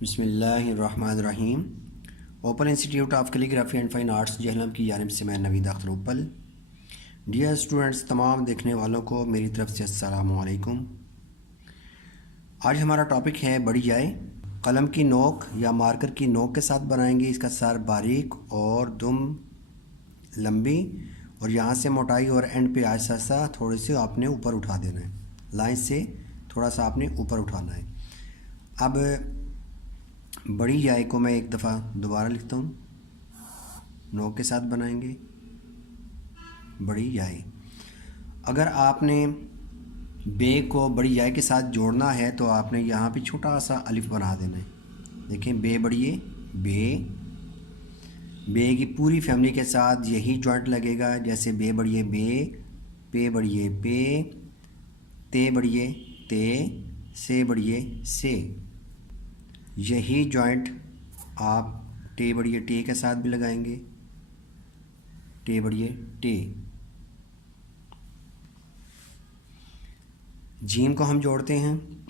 बिस्मिल्लाहिर्रहमानिर्रहीम। Open institute of calligraphy and fine arts Jhelum की जानिब से मैं नवीद अख्तर उपल। डियर स्टूडेंट्स, तमाम देखने वालों को मेरी तरफ से अस्सलामु अलैकुम। आज हमारा टॉपिक है बड़ी जाए। कलम की नोक या मार्कर की नोक के साथ बनाएंगे। इसका सर बारीक और दुम लंबी, और यहाँ से मोटाई और एंड पे आहिस्ता आहिस्ता थोड़े से आपने ऊपर उठा देना है। लाइन से थोड़ा सा आपने ऊपर उठाना है। अब बड़ी जाए को मैं एक दफ़ा दोबारा लिखता हूँ। नोक के साथ बनाएंगे बड़ी जाए। अगर आपने बे को बड़ी जाए के साथ जोड़ना है तो आपने यहाँ पे छोटा सा अलिफ बना देना है। देखें, बे बढ़िए बे की पूरी फैमिली के साथ यही जॉइंट लगेगा। जैसे बे बढ़िए बे, पे बढ़िए पे, ते बढ़िए ते, से बढ़िए से। यही जॉइंट आप टे बढ़िए टे के साथ भी लगाएंगे। टे बढ़िए टे। जीम को हम जोड़ते हैं।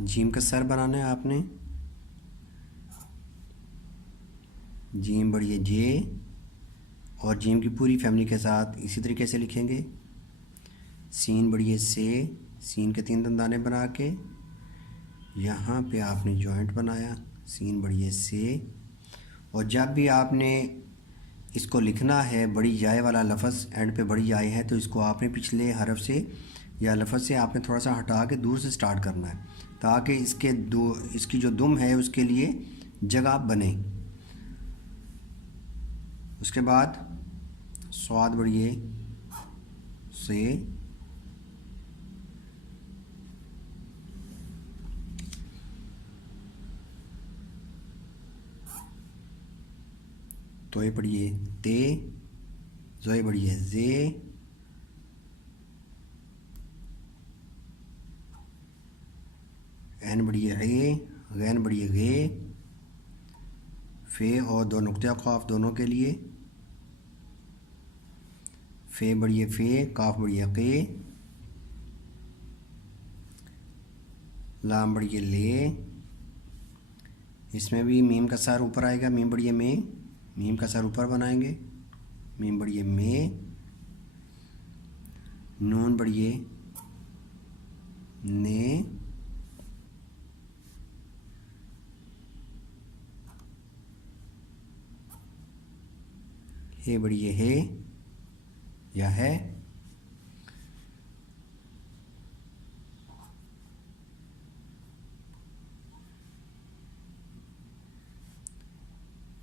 जीम का सर बनाना है आपने। जीम बढ़िए जे, और जीम की पूरी फैमिली के साथ इसी तरीके से लिखेंगे। सीन बढ़िए से, सीन के 3 दंदाने बना के यहाँ पे आपने जॉइंट बनाया। सीन बढ़िए से। और जब भी आपने इसको लिखना है, बड़ी जाए वाला लफ्ज़ एंड पे बड़ी जाए है, तो इसको आपने पिछले हरफ से या लफ्ज़ से आपने थोड़ा सा हटा के दूर से स्टार्ट करना है, ताकि इसकी जो दुम है उसके लिए जगह बने। उसके बाद स्वाद बढ़िए से, तोय बढ़िए ते, जोए बढ़िए जे, एन बढ़िए ए, गैन बढ़िए गे, फे और 2 नुक्ते क़ाफ दोनों के लिए। फे बढ़िए फे, काफ बढ़िए के, लाम बढ़िए ले। इसमें भी मीम का सर ऊपर आएगा। मीम बढ़िए में, मीम का सर ऊपर बनाएंगे। मीम बढ़िए में, नून बढ़िए ने, हे बढ़िए हे या है,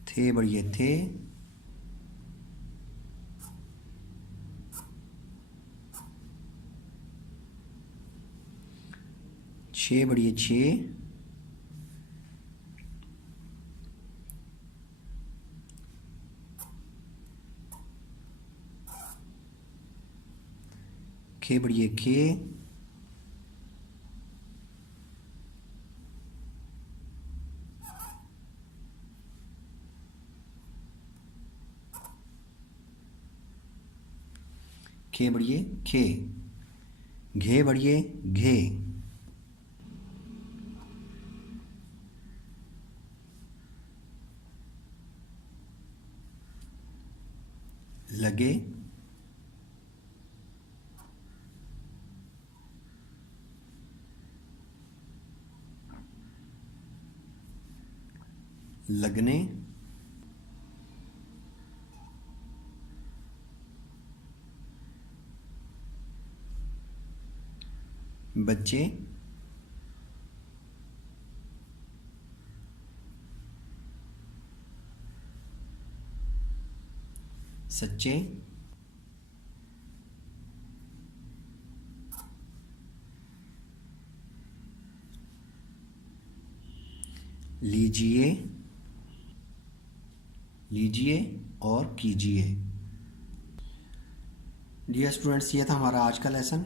थे बढ़िए थे, छे बढ़िए छे, खे बढ़िए खे, खे बढ़िए खे, घे बढ़िए घे, लगे, लगने, बच्चे, सच्चे, लीजिए लीजिए और कीजिए। डियर स्टूडेंट्स, ये था हमारा आज का लेसन,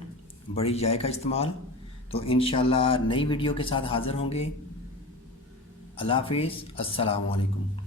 बड़ी जाए का इस्तेमाल। तो इंशाल्लाह नई वीडियो के साथ हाज़िर होंगे। अल्लाह हाफिज़, अस्सलामु अलैकुम।